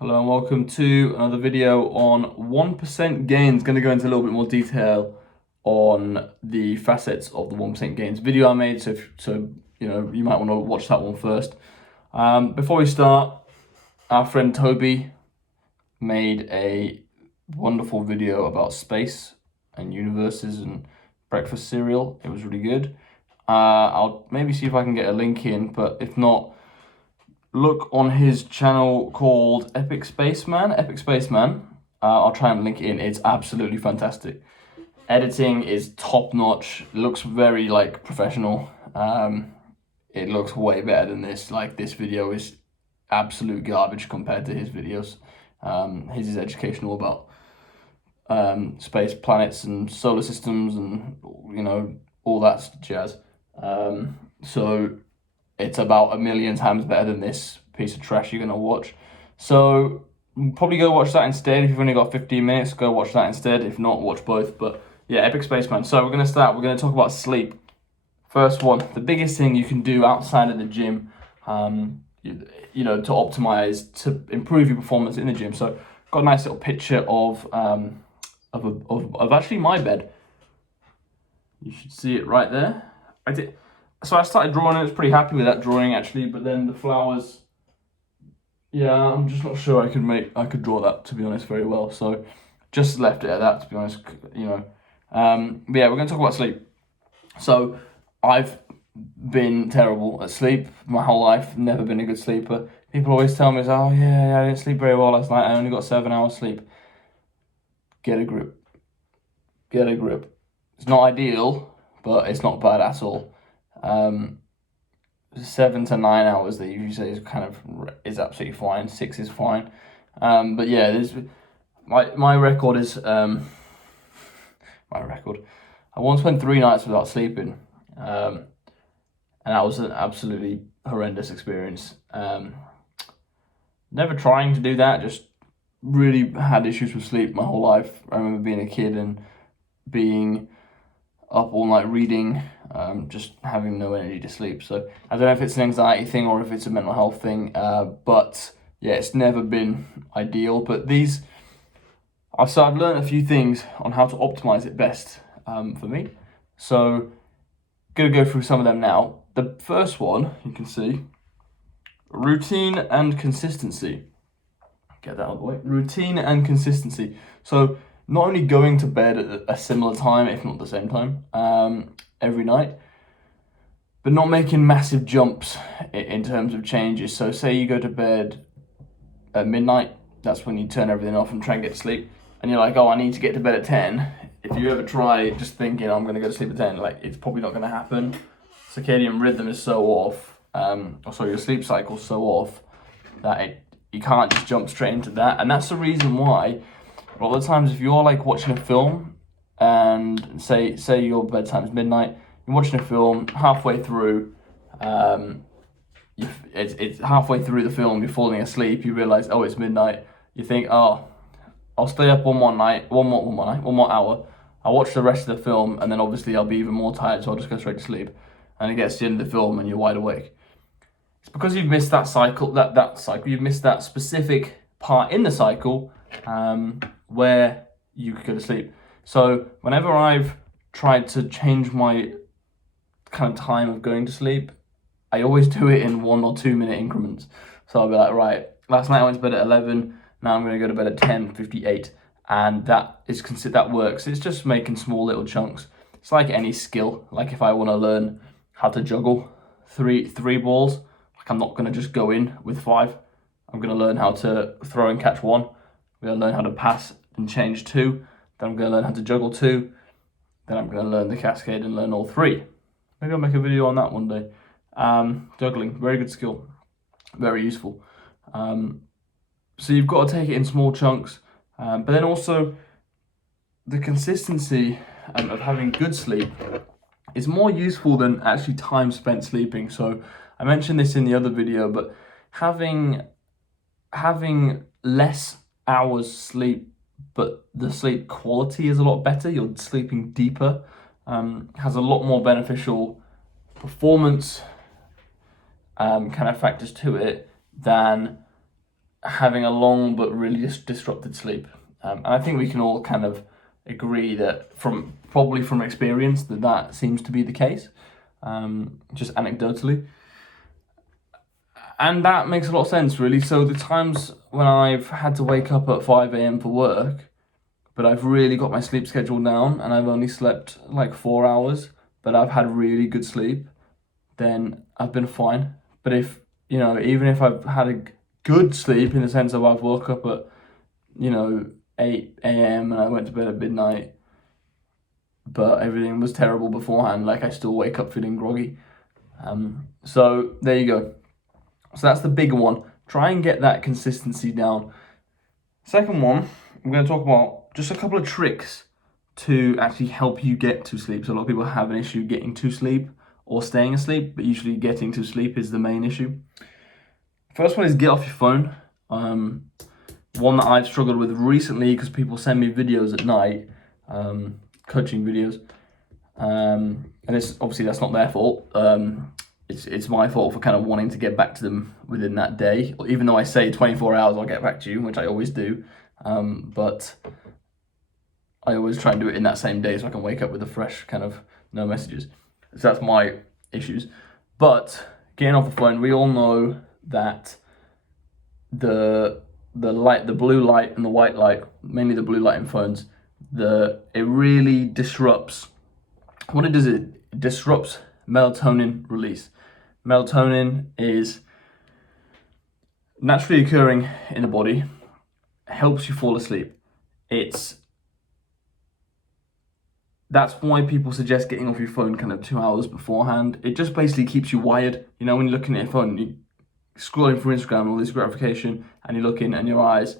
Hello and welcome to another video on 1% gains. Going to go into a little bit more detail on the facets of the 1% gains video I made. So you might want to watch that one first. Before we start, our friend Toby made a wonderful video about space and universes and breakfast cereal. It was really good. I'll maybe see if I can get a link in, but if not, look on his channel called Epic Spaceman. I'll try and link it in. It's absolutely fantastic. Editing is top notch. Looks very professional. It looks way better than this. This video is absolute garbage compared to his videos. His is educational about space, planets, and solar systems, and all that jazz. So it's about a million times better than this piece of trash you're going to watch. So probably go watch that instead. If you've only got 15 minutes, go watch that instead. If not, watch both. But yeah, Epic Spaceman. So we're going to start. We're going to talk about sleep. First one, the biggest thing you can do outside of the gym, to optimize, to improve your performance in the gym. So got a nice little picture of actually my bed. You should see it right there. So I started drawing it. I was pretty happy with that drawing actually, but then the flowers, yeah, I'm just not sure I could draw that, to be honest, very well. So just left it at that, to be honest, But yeah, we're going to talk about sleep. So I've been terrible at sleep my whole life, never been a good sleeper. People always tell me, oh yeah, I didn't sleep very well last night, I only got 7 hours sleep. Get a grip. It's not ideal, but it's not bad at all. 7 to 9 hours, they usually say is absolutely fine. 6 is fine. But yeah, there's my record is my record. I once went 3 nights without sleeping, and that was an absolutely horrendous experience. Never trying to do that, just really had issues with sleep my whole life. I remember being a kid and being up all night reading, just having no energy to sleep. So I don't know if it's an anxiety thing or if it's a mental health thing, but yeah, it's never been ideal. But I've learned a few things on how to optimize it best for me. So gonna go through some of them now. The first one, you can see, routine and consistency. Get that out of the way. Routine and consistency. So not only going to bed at a similar time, if not the same time, every night, but not making massive jumps in terms of changes. So say you go to bed at midnight, that's when you turn everything off and try and get to sleep, and you're like, oh, I need to get to bed at 10. If you ever try just thinking, I'm going to go to sleep at 10, it's probably not going to happen. Circadian rhythm is so off, your sleep cycle's so off, that you can't just jump straight into that. And that's the reason why a lot of the times, if you're watching a film, and say your bedtime's midnight, you're watching a film, halfway through, it's halfway through the film, you're falling asleep, you realize, oh, it's midnight. You think, oh, I'll stay up one more hour. I'll watch the rest of the film, and then obviously I'll be even more tired, so I'll just go straight to sleep. And it gets to the end of the film, and you're wide awake. It's because you've missed that cycle. You've missed that specific part in the cycle, where you could go to sleep. So whenever I've tried to change my kind of time of going to sleep, I always do it in 1 or 2 minute increments. So I'll be like, right, last night I went to bed at 11, now I'm going to go to bed at 10:58, and that works. It's just making small little chunks. It's like any skill. Like if I want to learn how to juggle three balls, I'm not going to just go in with 5. I'm going to learn how to throw and catch 1. I'm going to learn how to pass and change 2. Then I'm going to learn how to juggle 2. Then I'm going to learn the cascade and learn all 3. Maybe I'll make a video on that one day. Juggling, very good skill. Very useful. So you've got to take it in small chunks. But then also, the consistency of having good sleep is more useful than actually time spent sleeping. So I mentioned this in the other video, but having less hours sleep, but the sleep quality is a lot better, you're sleeping deeper, has a lot more beneficial performance kind of factors to it than having a long but really disrupted sleep. And I think we can all kind of agree that probably from experience that seems to be the case, just anecdotally. And that makes a lot of sense, really. So the times when I've had to wake up at 5 a.m. for work, but I've really got my sleep schedule down and I've only slept like 4 hours, but I've had really good sleep, then I've been fine. But if, even if I've had a good sleep in the sense of I've woke up at, 8 a.m. and I went to bed at midnight, but everything was terrible beforehand, like I still wake up feeling groggy. So there you go. So that's the bigger one. Try and get that consistency down. Second one, I'm going to talk about just a couple of tricks to actually help you get to sleep. So a lot of people have an issue getting to sleep or staying asleep, but usually getting to sleep is the main issue. First one is get off your phone. One that I've struggled with recently because people send me videos at night, coaching videos, and it's obviously that's not their fault. It's my fault for kind of wanting to get back to them within that day. Even though I say 24 hours, I'll get back to you, which I always do. But I always try and do it in that same day so I can wake up with a fresh kind of no messages. So that's my issues. But getting off the phone, we all know that the light, the blue light and the white light, mainly the blue light in phones, it really disrupts. What it does is it disrupts melatonin release. Melatonin is naturally occurring in the body, helps you fall asleep. That's why people suggest getting off your phone kind of 2 hours beforehand. It just basically keeps you wired. When you're looking at your phone, you're scrolling through Instagram, all this gratification, and you're looking and your eyes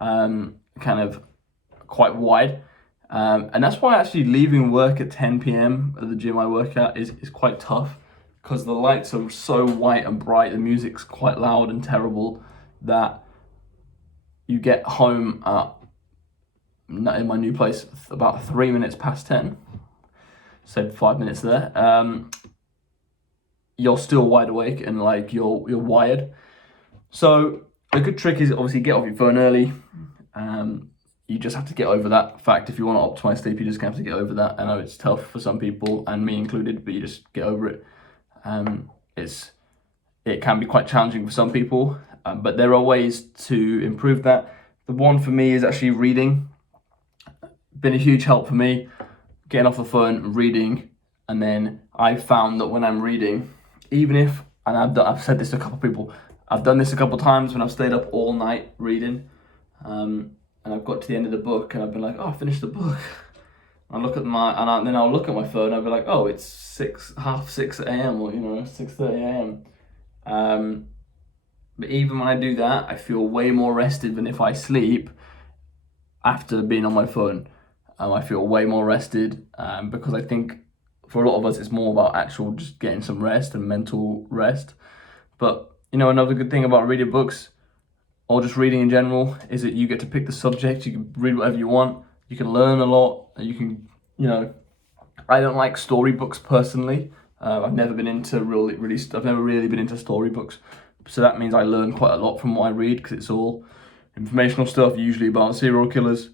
kind of quite wide. And that's why actually leaving work at 10 p.m. at the gym I work at is quite tough, because the lights are so white and bright, the music's quite loud and terrible, that you get home in my new place about 3 minutes past 10, said 5 minutes there, you're still wide awake and like you're wired. So a good trick is obviously get off your phone early. You just have to get over that fact. If you want to optimize sleep, you just have to get over that. I know it's tough for some people, and me included, but you just get over it. It can be quite challenging for some people, but there are ways to improve that. The one for me is actually reading. Been a huge help for me, getting off the phone, reading, and then I found that when I'm reading, even if, and I've said this to a couple of people, I've done this a couple of times when I've stayed up all night reading, and I've got to the end of the book and I've been like, oh, I finished the book. Then I'll look at my phone and I'll be like, oh, it's half 6 a.m. or 6:30 a.m. But even when I do that, I feel way more rested than if I sleep after being on my phone. I feel way more rested because I think for a lot of us, it's more about actual just getting some rest and mental rest. But another good thing about reading books or just reading in general is that you get to pick the subject. You can read whatever you want. You can learn a lot. You can, I don't like storybooks personally. I've never been into I've never really been into storybooks. So that means I learn quite a lot from what I read because it's all informational stuff, usually about serial killers.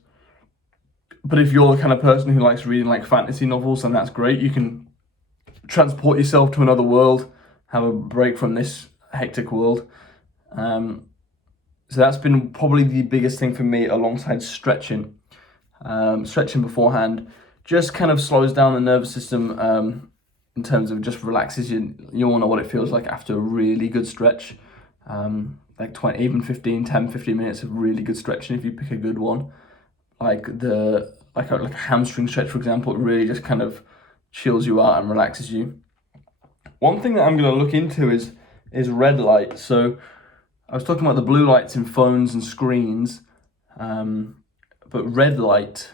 But if you're the kind of person who likes reading like fantasy novels, then that's great. You can transport yourself to another world, have a break from this hectic world. So that's been probably the biggest thing for me, alongside stretching. Stretching beforehand just kind of slows down the nervous system in terms of just relaxes you. You all know what it feels like after a really good stretch. Like 10, 15 minutes of really good stretching if you pick a good one. Like a hamstring stretch, for example, it really just kind of chills you out and relaxes you. One thing that I'm going to look into is red light. So I was talking about the blue lights in phones and screens, but red light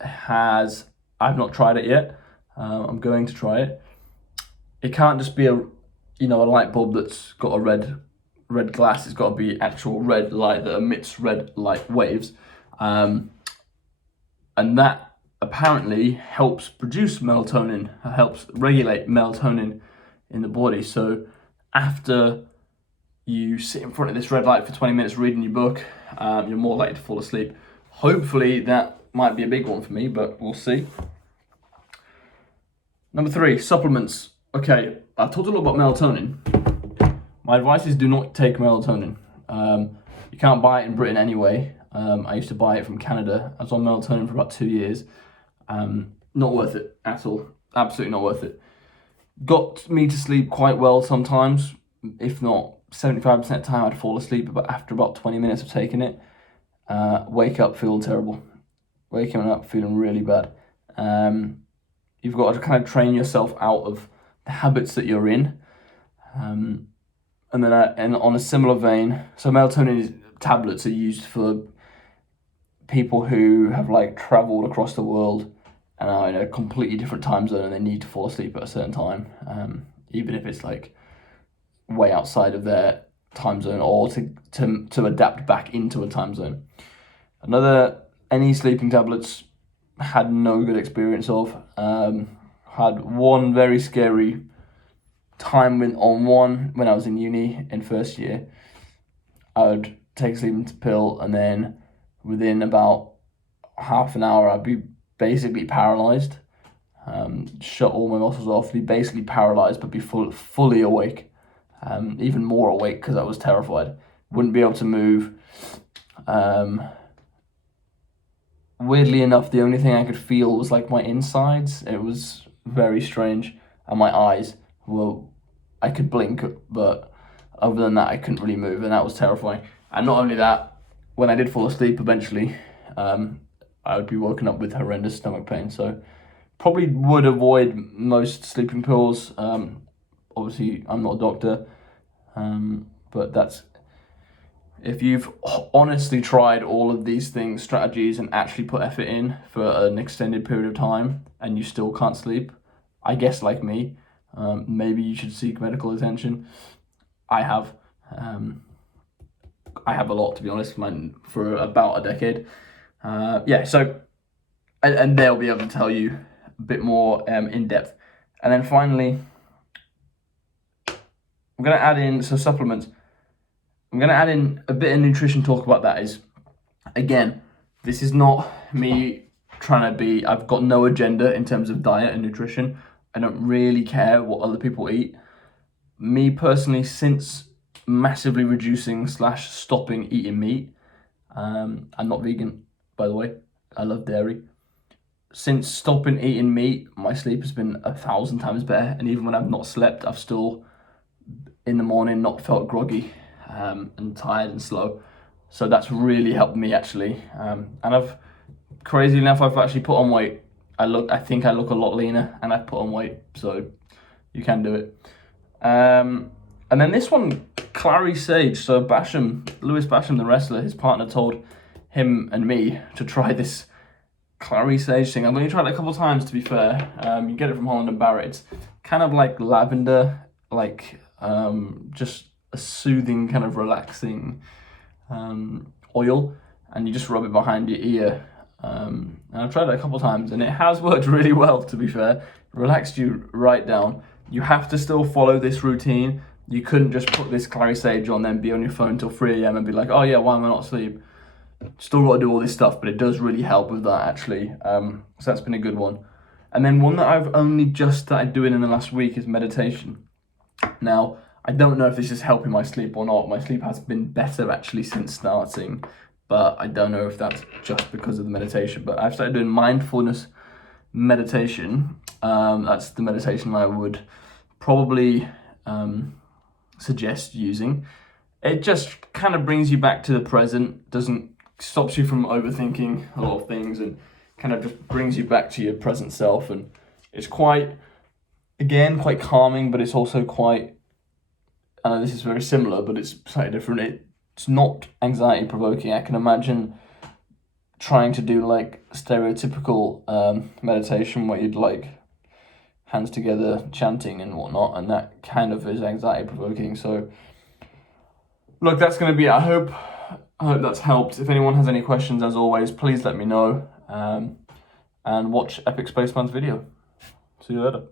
I've not tried it yet. I'm going to try it. It can't just be a light bulb that's got a red glass. It's got to be actual red light that emits red light waves. And that apparently helps produce melatonin, helps regulate melatonin in the body. So after you sit in front of this red light for 20 minutes reading your book, you're more likely to fall asleep. Hopefully that might be a big one for me, but we'll see. Number 3, supplements. Okay, I've talked a lot about melatonin. My advice is do not take melatonin. You can't buy it in Britain anyway. I used to buy it from Canada. I was on melatonin for about 2 years. Not worth it at all. Absolutely not worth it. Got me to sleep quite well sometimes, if not 75% of the time I'd fall asleep after about 20 minutes of taking it. Wake up feeling terrible. Waking up feeling really bad. You've got to kind of train yourself out of the habits that you're in. And then and on a similar vein, so melatonin tablets are used for people who have like traveled across the world and are in a completely different time zone and they need to fall asleep at a certain time, even if it's like way outside of their time zone, or to adapt back into a time zone. Any sleeping tablets, had no good experience of. Had one very scary time on one when I was in uni in first year. I would take a sleeping pill and then within about half an hour I'd be basically paralyzed. Shut all my muscles off, be basically paralyzed, but be fully awake. Even more awake because I was terrified. Wouldn't be able to move. Weirdly enough, the only thing I could feel was like my insides. It was very strange. And my eyes, well, I could blink, but other than that, I couldn't really move, and that was terrifying. And not only that, when I did fall asleep eventually, I would be woken up with horrendous stomach pain. So probably would avoid most sleeping pills. Obviously, I'm not a doctor, but that's, if you've honestly tried all of these things, strategies, and actually put effort in for an extended period of time and you still can't sleep, I guess like me, maybe you should seek medical attention. I have a lot, to be honest, for about a decade. So, and they'll be able to tell you a bit more in depth. And then finally, I'm going to add in some supplements. I'm going to add in a bit of nutrition talk about that. Is, again, this is not me trying to be, I've got no agenda in terms of diet and nutrition. I don't really care what other people eat. Me personally, since massively reducing / stopping eating meat, I'm not vegan, by the way. I love dairy. Since stopping eating meat, my sleep has been 1,000 times better. And even when I've not slept, I've still, in the morning, not felt groggy and tired and slow. So that's really helped me, actually. And crazy enough, I've actually put on weight. I think I look a lot leaner, and I've put on weight, so you can do it. And then this one, Clary Sage. So Lewis Basham, the wrestler, his partner told him and me to try this Clary Sage thing. I've only tried it a couple of times, to be fair. You get it from Holland & Barrett. It's kind of like lavender, like just a soothing, kind of relaxing oil, and you just rub it behind your ear. And I've tried it a couple of times, and it has worked really well, to be fair. Relaxed you right down. You have to still follow this routine. You couldn't just put this Clary Sage on, then be on your phone till 3 a.m. and be like, oh yeah, why am I not asleep? Still got to do all this stuff, but it does really help with that, actually. So that's been a good one. And then one that I've only just started doing in the last week is meditation. Now, I don't know if this is helping my sleep or not. My sleep has been better, actually, since starting, but I don't know if that's just because of the meditation. But I've started doing mindfulness meditation. That's the meditation I would probably suggest using. It just kind of brings you back to the present, stops you from overthinking a lot of things, and kind of just brings you back to your present self. And it's quite calming, but it's also quite, this is very similar, but it's slightly different. It's not anxiety provoking. I can imagine trying to do like stereotypical meditation where you'd like hands together chanting and whatnot, and that kind of is anxiety provoking. So look, that's going to be it. I hope that's helped. If anyone has any questions, as always, please let me know, and watch Epic Spaceman's video. See you later.